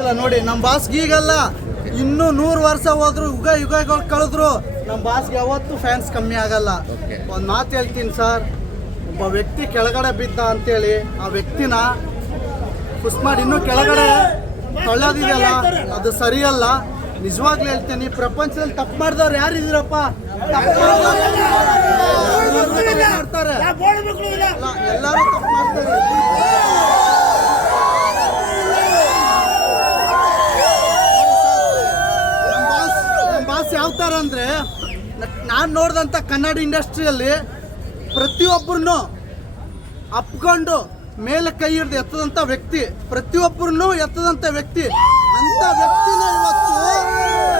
ಇಲ್ಲ ನೋಡಿ ನಮ್ಮ ಬಾಸ್ಗೆ ಈಗಲ್ಲ ಇನ್ನೂ ನೂರು ವರ್ಷ ಹೋದ್ರು ಯುಗ ಯುಗಗಳು ಕಳೆದ್ರು. ನಮ್ಮ ಬಾಸ್ಗೆ ಯಾವತ್ತೂ ಫ್ಯಾನ್ಸ್ ಕಮ್ಮಿ ಆಗಲ್ಲ. ಒಂದು ಮಾತು ಹೇಳ್ತೀನಿ ಸರ್ ಒಬ್ಬ ವ್ಯಕ್ತಿ ಕೆಳಗಡೆ ಬಿದ್ದ ಅಂತೇಳಿ ಆ ವ್ಯಕ್ತಿನ ಪುಷ್ ಮಾಡಿ ಇನ್ನೂ ಕೆಳಗಡೆ ತಳ್ಳೋದಿದೆಯಲ್ಲ ಅದು ಸರಿಯಲ್ಲ. ನಿಜವಾಗ್ಲೂ ಹೇಳ್ತೀನಿ ಪ್ರಪಂಚದಲ್ಲಿ ತಪ್ಪು ಮಾಡಿದವ್ರು ಯಾರು ಇದೀರಪ್ಪ ತಪ್ಪು ಮಾಡ್ತಾರೆ. ಎಲ್ಲರೂ ತಪ್ಪು ಮಾಡ್ತಾರೆ ನಮ್ಮ ಬಾಸ್ ನಮ್ಮ ಬಾಸ್ ಯಾವ ಥರ ಅಂದರೆ, ನಾನು ನೋಡಿದಂಥ ಕನ್ನಡ ಇಂಡಸ್ಟ್ರಿಯಲ್ಲಿ ಪ್ರತಿಯೊಬ್ಬರನ್ನು ಅಪ್ಕೊಂಡು ಮೇಲೆ ಕೈ ಹಿಡ್ದು ಎತ್ತದಂಥ ವ್ಯಕ್ತಿ, ಪ್ರತಿಯೊಬ್ಬರನ್ನು ಎತ್ತದಂಥ ವ್ಯಕ್ತಿ, ಅಂಥ ವ್ಯಕ್ತಿನ ಇವತ್ತು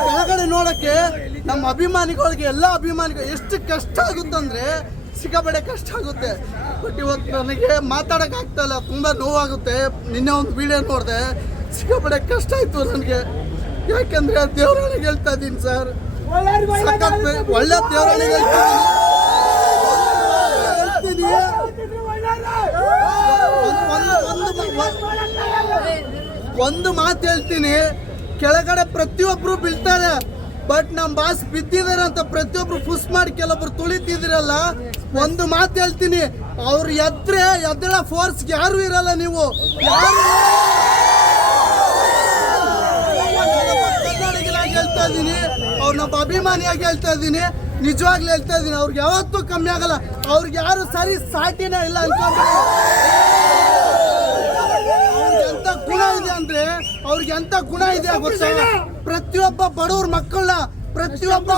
ಕೆಳಗಡೆ ನೋಡೋಕ್ಕೆ ನಮ್ಮ ಅಭಿಮಾನಿಗಳಿಗೆ, ಎಲ್ಲ ಅಭಿಮಾನಿಗಳು ಎಷ್ಟು ಕಷ್ಟ ಆಗುತ್ತಂದರೆ ಸಿಕ್ಕಾಪಡೆ ಕಷ್ಟ ಆಗುತ್ತೆ. ಬಟ್ ಇವತ್ತು ನನಗೆ ಮಾತಾಡೋಕ್ಕಾಗ್ತಾಯಿಲ್ಲ ಆಗ್ತಾ ತುಂಬ ನೋವಾಗುತ್ತೆ. ನಿನ್ನೆ ಒಂದು ವಿಡಿಯೋ ನೋಡಿದೆ ಸಿಗಬೇಡ ಕಷ್ಟ ಆಯಿತು ನನಗೆ. ಯಾಕೆಂದರೆ ದೇವರಾಣಿಗೆ ಹೇಳ್ತಾ ಇದ್ದೀನಿ ಸರ್. ಸಖತ್ ಒಳ್ಳೆ ದೇವರಾಣಿಗೆ ಹೇಳ್ತೀನಿ. ಒಂದು- ಮಾತು ಹೇಳ್ತೀನಿ. ಕೆಳಗಡೆ ಪ್ರತಿಯೊಬ್ರು ಬೀಳ್ತಾರೆ. ಬಟ್ ನಮ್ಮ ಬಾಸ್ ಬಿದ್ದಿದಾರೆ ಅಂತ ಪ್ರತಿಯೊಬ್ರು ಫುಸ್ ಮಾಡಿ ಕೆಲವೊಬ್ರು ತುಳಿತಿದಿರಲ್ಲ ಒಂದು ಮಾತು ಹೇಳ್ತೀನಿ. ಅವ್ರು ಎದ್ರೆ ಎದ್ದಳ ಫೋರ್ಸ್ ಯಾರು ಇರಲ್ಲ ನೀವು. ಯಾರು ಕನ್ನಡಿಗರಾಗಿ ಹೇಳ್ತಾ ಇದ್ದೀನಿ ಅವ್ರನ್ನೊಬ್ಬ ಅಭಿಮಾನಿಯಾಗಿ ಹೇಳ್ತಾ ಇದ್ದೀನಿ. ನಿಜವಾಗ್ಲೂ ಹೇಳ್ತಾ ಇದ್ದೀನಿ. ಅವ್ರಿಗೆ ಯಾವತ್ತೂ ಕಮ್ಮಿ ಆಗಲ್ಲ. ಅವ್ರಿಗೆ ಯಾರು ಸರಿ ಸಾಟಿನೇ ಇಲ್ಲ ಅವ್ರಿಗೆ ಎಂತ ಗುಣ ಇದೆ ಅಂದ್ರೆ, ಅವ್ರಿಗೆ ಎಂತ ಗುಣ ಇದೆ ಗೊತ್ತಾ? ಪ್ರತಿಯೊಬ್ಬ ಬಡವ್ರ ಮಕ್ಕಳನ್ನ ಪ್ರತಿಯೊಬ್ಬ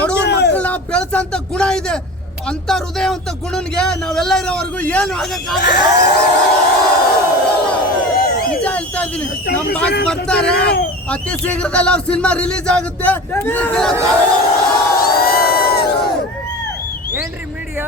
ಬಡವ್ರ ಮಕ್ಕಳನ್ನ ಬೆಳೆಸಂತ ಗುಣ ಇದೆ. ಅಂತ ಹೃದಯವಂತ ಗುಣನ್ಗೆ ನಾವೆಲ್ಲ ಇರೋವರೆಗೂ ಏನು ಆಗಕ್ಕಾಗಲ್ಲ ನಿಜ ಹೇಳ್ತಾ ಇದ್ದೀನಿ ಬಾಸ್ ಬರ್ತಾರೆ. ಅತಿ ಶೀಘ್ರದಲ್ಲಿ ಅವ್ರ ಸಿನಿಮಾ ರಿಲೀಸ್ ಆಗುತ್ತೆ. ಏನ್ರಿ ಮೀಡಿಯಾ